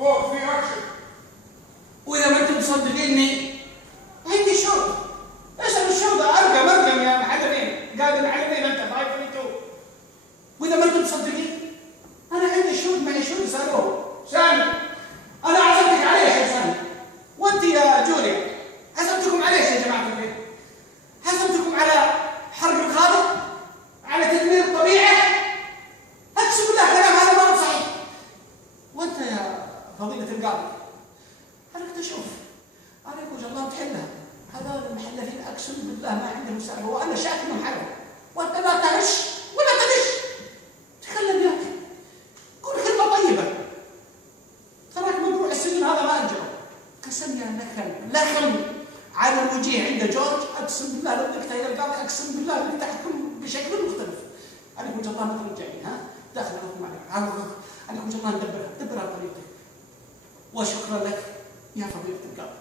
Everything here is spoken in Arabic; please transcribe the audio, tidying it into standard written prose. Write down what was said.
فوق في اكشن. واذا ما انتم مصدقيني عندي شرطه. اسال الشرطه ارقم ارقم يا محللين، قادم محللين انت ضايف انتو. واذا ما انتم مصدقين انا عندي شهود، معي شهود سالوه. سامي انا عزمتك على ايش يا سامي؟ وانت يا جوليا عزمتكم على ايش يا جماعه الخير؟ عزمتكم على حرق الخالق؟ على تدمير الطبيعه؟ اقسم بالله كلام هذا ما هو صحيح. وانت يا فضيله القاضي انا كنت اشوف عليك وجه الله بتحلها. هذول المحلفين اقسم بالله ما عندهم سالفه، وانا شاك انهم حلفوا. وانت لا تهش ولا تدش. تكلم يا اخي، قول كلمه طيبه. تراك موضوع السجن هذا ما انجره. قسم يا لخم على الوجيه عند جورج. اقسم بالله لو ذقتها الى القاضي اقسم بالله انك تحكم بشكل مختلف. عليك وجه الله ما ترجعين داخل الحكم عليك. عليك وجه الله ندبرها بطريقتك. وشكرا لك يا فضيله القاضي.